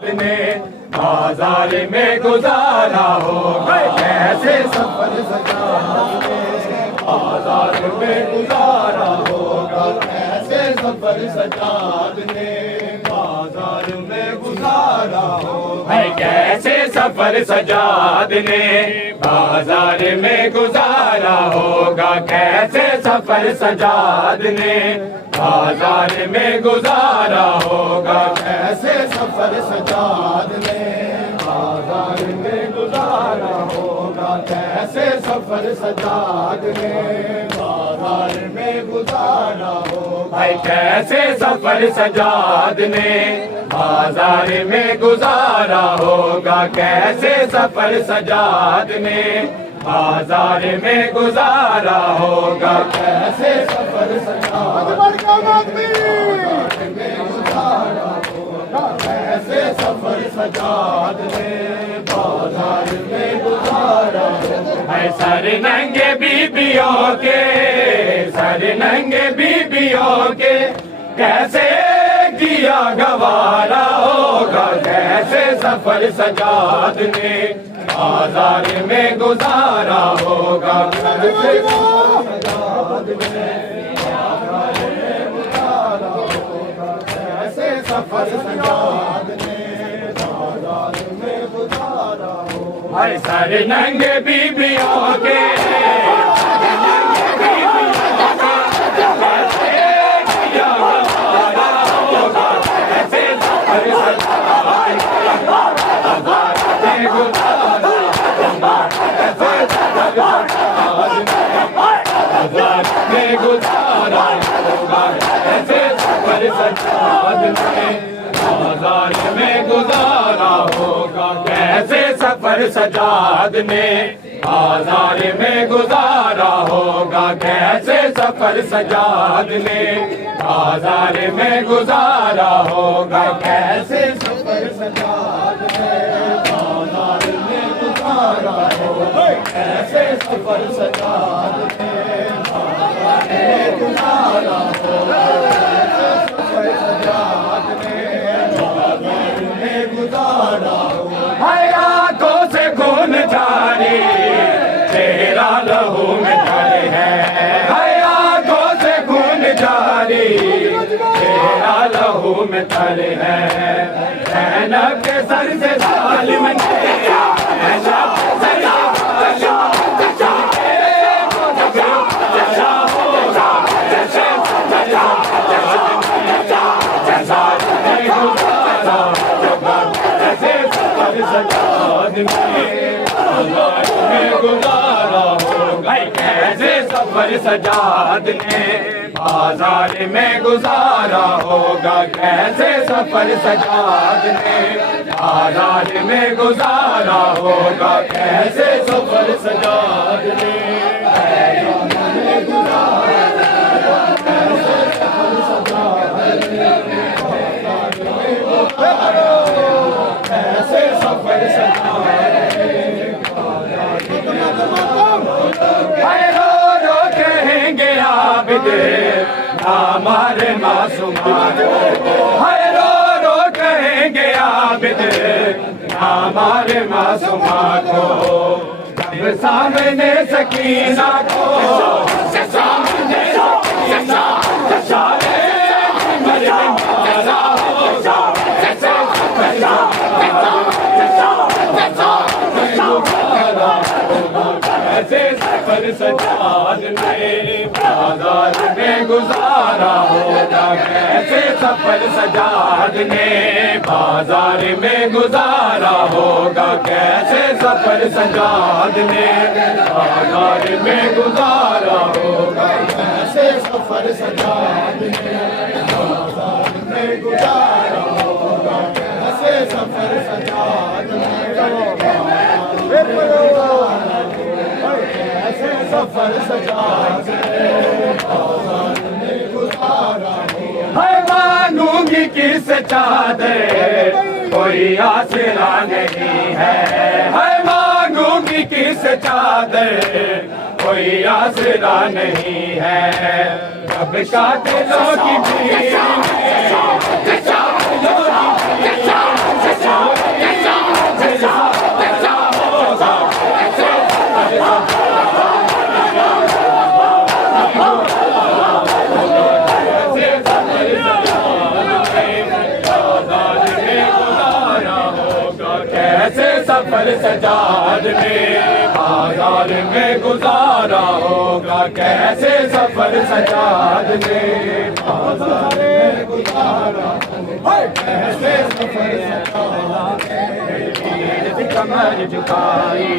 ने बाजार में गुजारा होगा कैसे सफर सजाद ने बाजार में गुजारा होगा कैसे सफर सजाद ने बाजार में गुजारा होगा कैसे सफर सजाद ने बाजार में गुजारा होगा कैसे सफर सजाद ने बाजार में गुजारा होगा कैसे सफर सजाद ने बाजार में गुजारा होगा कैसे सफर सजाद ने बाजार में गुजारा होगा कैसे सफर सजाद ने बाजार में गुजारा होगा कैसे सफर सजाद ने बाजार में गुजारा होगा कैसे सफर सजाद कैसे सफर सजाद ने बाजार में गुजारा है सर नंगे बीबियों के सर नंगे बीबियों के कैसे किया गवारा होगा कैसे सफर सजाद ने बाजार में गुजारा होगा कैसे सजाद ने बाजार में गुजारा होगा कैसे सफर सजाद ने बाजार में गुजारा होगा हर सर नंगे बीबियों के गुजारा होगा ऐसे सफर सजाद ने बाजार में गुजारा होगा कैसे सफर सजाद ने बाजार में गुजारा होगा कैसे सफर सजाद ने बाजार में गुजारा होगा कैसे सफर सजाद ने बाजार में गुजारा होगा कैसे सफर सजाद ने गुजारा होगा सफर सजाद ने बाजार में गुजारा होगा आंखों से खून जारी चेहरा लहू में ढले है आंखों से खून जारी चेहरा लहू में ढले है ज़ैनब के सर से जालिम गुजारा होगा कैसे सफर सजाद ने बाजार में गुजारा होगा कैसे सफर सजाद ने बाजार में गुजारा होगा कैसे सफर सजाद ने कैसे सफर सजाद हमारे मासूमान हर रो रो कहेंगे आबिद हमारे मासूमान को जब सामने सकीना को सामने सकीना कैसे सफर सजाद ने बाजार में गुजारा होगा कैसे सफर सजाद ने बाजार में गुजारा होगा कैसे सफर सजाद ने बाजार में गुजारा होगा कैसे सफर सजाद ने बाजार में गुजारा होगा कैसे सफर सजाद ने सफर सजाद बाजार में गुजारा है मांगूंगी किस चादर कोई आसरा नहीं है मांगूंगी किस चादर कोई आसरा नहीं है जब कातिलों की भीड़ कैसे सफर सजाद में बाजार में गुजारा होगा, कैसे सफर सजाद में बाजार में गुजारा होगा, कैसे सफर सजाद में कमर झुकाई।